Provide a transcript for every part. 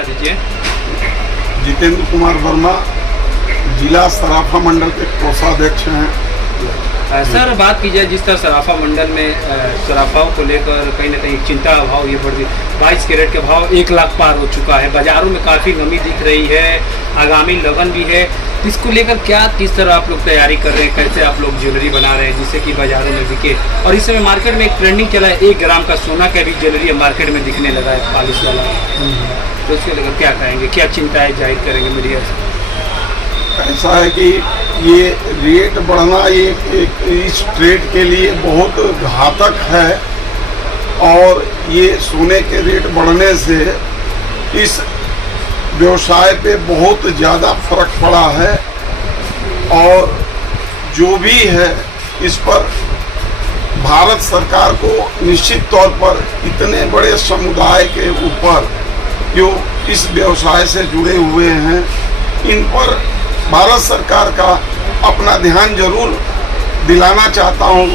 बता दीजिए। जितेंद्र कुमार वर्मा, जिला सराफा मंडल के कोषाध्यक्ष हैं। सर, बात की जाए जिस तरह सराफा मंडल में सराफाओं को लेकर कहीं ना कहीं चिंता का भाव ये बढ़ गई। 22 कैरेट के भाव 1 लाख पार हो चुका है। बाजारों में काफ़ी नमी दिख रही है, आगामी लगन भी है। इसको लेकर क्या किस तरह आप लोग तैयारी कर रहे हैं, कैसे आप लोग ज्वेलरी बना रहे हैं जिससे कि बाजारों में बिके? और इस समय मार्केट में एक ट्रेंडिंग चला है, 1 ग्राम का सोना का भी ज्वेलरी मार्केट में दिखने लगा है, पॉलिश वाला। तो इसको लेकर क्या कहेंगे, क्या चिंता है जाहिर करेंगे मीडिया से? ऐसा है कि ये रेट बढ़ना ये इस ट्रेड के लिए बहुत घातक है, और ये सोने के रेट बढ़ने से इस व्यवसाय पे बहुत ज़्यादा फर्क पड़ा है। और जो भी है इस पर भारत सरकार को निश्चित तौर पर इतने बड़े समुदाय के ऊपर जो इस व्यवसाय से जुड़े हुए हैं, इन पर भारत सरकार का अपना ध्यान जरूर दिलाना चाहता हूँ।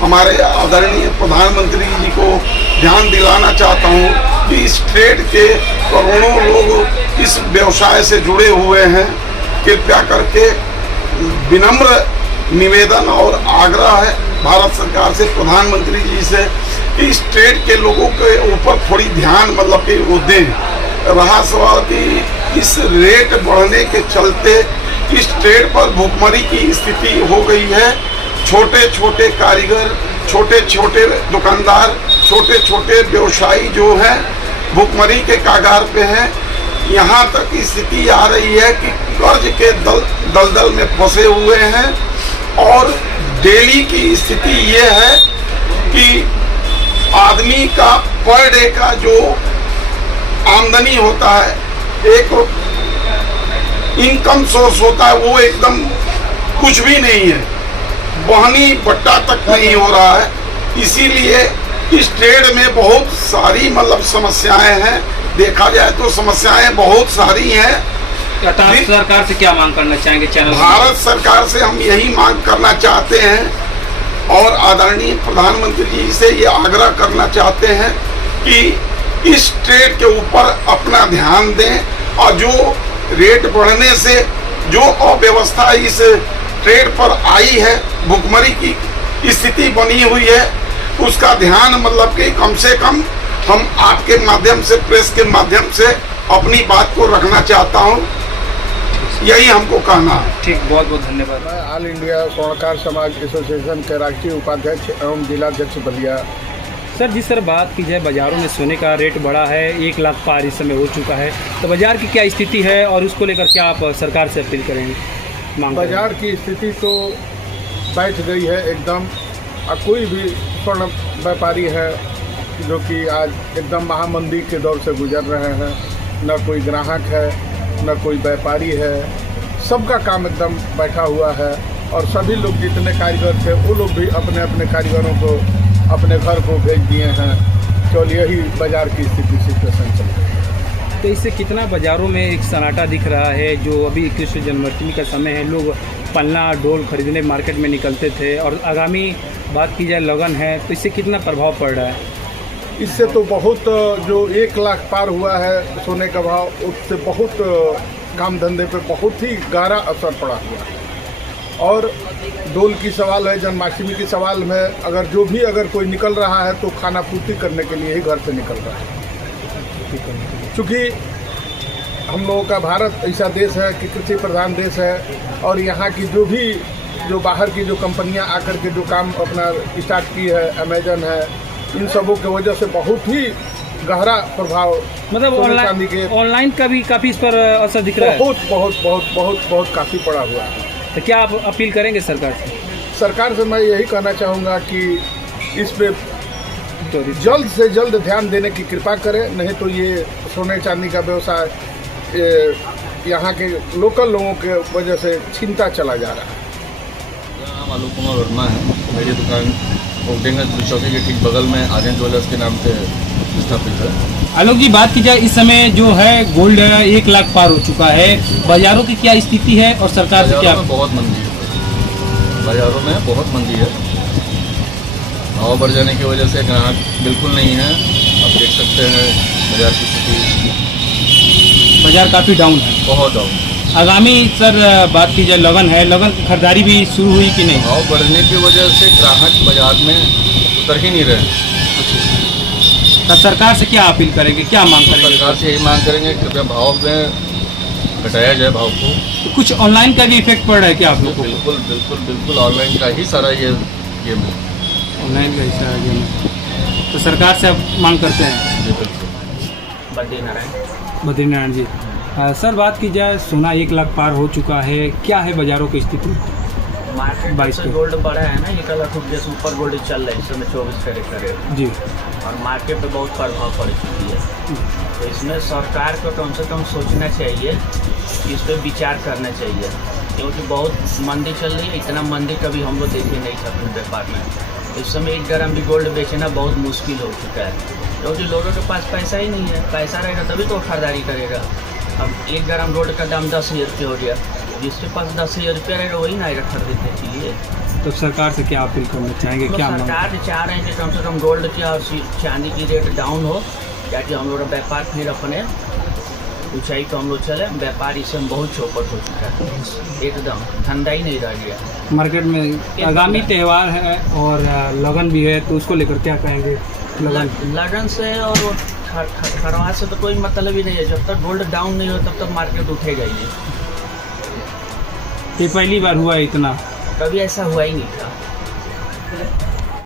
हमारे आदरणीय प्रधानमंत्री जी को ध्यान दिलाना चाहता हूँ कि इस ट्रेड के करोड़ों लोग इस व्यवसाय से जुड़े हुए हैं। कृपया करके विनम्र निवेदन और आग्रह है भारत सरकार से, प्रधानमंत्री जी से, कि इस ट्रेड के लोगों के ऊपर थोड़ी ध्यान मतलब कि वो दें। रहा सवाल कि इस रेट बढ़ने के चलते इस ट्रेड पर भुखमरी की स्थिति हो गई है। छोटे छोटे कारीगर, छोटे छोटे दुकानदार, छोटे छोटे व्यवसायी जो हैं भुखमरी के कागार पे हैं। यहाँ तक स्थिति आ रही है कि कर्ज के दलदल में फंसे हुए हैं। और डेली की स्थिति ये है कि आदमी का पर डे का जो आमदनी होता है, एक इनकम सोर्स होता है, वो एकदम कुछ भी नहीं है, बहनी बट्टा तक नहीं हो रहा है। इसीलिए इस ट्रेड में बहुत सारी मतलब समस्याएं हैं। देखा जाए तो समस्याएं बहुत सारी हैं। सरकार से क्या मांग करना चाहेंगे चैनल? भारत सरकार से हम यही मांग करना चाहते हैं और आदरणीय प्रधानमंत्री जी से ये आग्रह करना चाहते हैं कि इस ट्रेड के ऊपर अपना ध्यान दें, और जो रेट बढ़ने से जो अव्यवस्था इस ट्रेड पर आई है, भुखमरी की स्थिति बनी हुई है, उसका ध्यान मतलब कि कम से कम हम आपके माध्यम से, प्रेस के माध्यम से अपनी बात को रखना चाहता हूँ। यही हमको कहना है। ठीक, बहुत बहुत धन्यवाद। मैं ऑल इंडिया स्वर्णकार समाज एसोसिएशन के राष्ट्रीय उपाध्यक्ष एवं जिलाध्यक्ष बलिया। सर, जिस तरह बात की जाए बाज़ारों में सोने का रेट बढ़ा है, 1 लाख पार इस समय हो चुका है, तो बाज़ार की क्या स्थिति है और उसको लेकर क्या आप सरकार से अपील करेंगे? बाज़ार की स्थिति तो बैठ गई है एकदम। कोई भी स्वर्ण व्यापारी है जो कि आज एकदम महामंदी के दौर से गुजर रहे हैं, न कोई ग्राहक है न कोई व्यापारी है, सबका काम एकदम बैठा हुआ है। और सभी लोग जितने कारीगर थे वो लोग भी अपने अपने कारीगरों को अपने घर को भेज दिए हैं। केवल यही बाज़ार की स्थिति सिचुएशन चल रही है। तो इससे कितना बाज़ारों में एक सन्नाटा दिख रहा है? जो अभी कृष्ण जन्माष्टमी का समय है, लोग पन्ना डोल खरीदने मार्केट में निकलते थे, और आगामी बात की जाए लगन है, तो इससे कितना प्रभाव पड़ रहा है? इससे तो बहुत, जो 1 लाख पार हुआ है सोने का भाव, उससे बहुत काम धंधे पे बहुत ही गहरा असर पड़ा हुआ है। और डोल की सवाल है, जन्माष्टमी की सवाल में अगर कोई निकल रहा है तो खाना पूर्ति करने के लिए ही घर से निकल रहा है। चूँकि हम लोगों का भारत ऐसा देश है कि कृषि प्रधान देश है, और यहाँ की जो बाहर की जो कंपनियाँ आकर के जो काम अपना स्टार्ट की है, अमेजन है, इन सबों की वजह से बहुत ही गहरा प्रभाव, मतलब ऑनलाइन का भी काफ़ी इस पर असर दिख रहा है। बहुत काफ़ी पड़ा हुआ है। तो क्या आप अपील करेंगे सरकार से? सरकार से मैं यही कहना चाहूँगा कि इस पे जल्द से जल्द ध्यान देने की कृपा करें, नहीं तो ये सोने चांदी का व्यवसाय यहाँ के लोकल लोगों के वजह से छीनता चला जा रहा है। मेरा नाम आलोक कुमार वर्मा है। मेरी दुकान ओकडेगंज चौकी के ठीक बगल में आर्यन ज्वेलर्स के नाम से स्थापित है। आलोक जी, बात की जाए इस समय जो है गोल्ड 1 लाख पार हो चुका है, बाजारों की क्या स्थिति है और सरकार से क्या? बहुत मंदी है, बाजारों में बहुत मंदी है। भाव बढ़ जाने की वजह से ग्राहक बिल्कुल नहीं है। आप देख सकते हैं बाजार की स्थिति। बाजार काफ़ी डाउन है। बहुत डाउन। आगामी सर बात की जाए लगन है, लगन की खरीदारी भी शुरू हुई कि नहीं? भाव बढ़ने की वजह से ग्राहक बाजार में उतर ही नहीं रहे। तो सरकार से क्या अपील करेंगे, क्या मांग करेंगे? सरकार से यही मांग करेंगे कि कृपया भाव में घटाया जाए भाव को। तो कुछ ऑनलाइन का भी इफेक्ट पड़ रहा है क्या आप लोगों को? बिल्कुल बिल्कुल बिल्कुल ऑनलाइन का ही सारा ये गेम है। ऑनलाइन का हिस्सा है गेम है। तो सरकार से आप मांग करते हैं? जी बिल्कुल। बद्रीनारायण जी, सर बात की जाए सोना 1 लाख पार हो चुका है, क्या है बाजारों की स्थिति? मार्केट 22 से पे। गोल्ड बढ़ा है ना, 1 लाख रुपये से ऊपर गोल्ड चल रहा है इस समय 24 कैरेट का रेट, जी और मार्केट पे बहुत प्रभाव पड़ चुकी है। तो इसमें सरकार को कम से कम सोचना चाहिए, इस पर विचार करना चाहिए, क्योंकि बहुत मंदी चल रही है। इतना मंदी कभी हम लोग देखे नहीं थे अपने व्यापार में। इस समय 1 ग्राम भी गोल्ड बेचना बहुत मुश्किल हो चुका है, क्योंकि लोगों के पास पैसा ही नहीं है। पैसा रहेगा तभी तो खरीदारी करेगा। अब 1 ग्राम गोल्ड का दाम 10,000 रुपये हो गया, जिसके पास 10,000 रुपया रहेगा वही ना आएगा खरीदने के लिए। तो सरकार से क्या अपील करना चाहेंगे, हम लोग क्या मांग? सरकार चाह रहे हैं कि कम से कम गोल्ड की और चांदी की रेट डाउन हो, ताकि हम लोग का व्यापार फिर अपने ऊंचाई पर हम लोग चले। व्यापार इसमें बहुत चौपट हो चुका है, एकदम धंधा ही नहीं रह गया। मार्केट में आगामी त्यौहार है और लगन भी है, तो उसको लेकर क्या कहेंगे? लगन से और खरवा से तो कोई मतलब ही नहीं है। जब तक गोल्ड डाउन नहीं हो तब तक मार्केट उठेगा ही नहीं। ये पहली बार हुआ है इतना? कभी ऐसा हुआ ही नहीं था।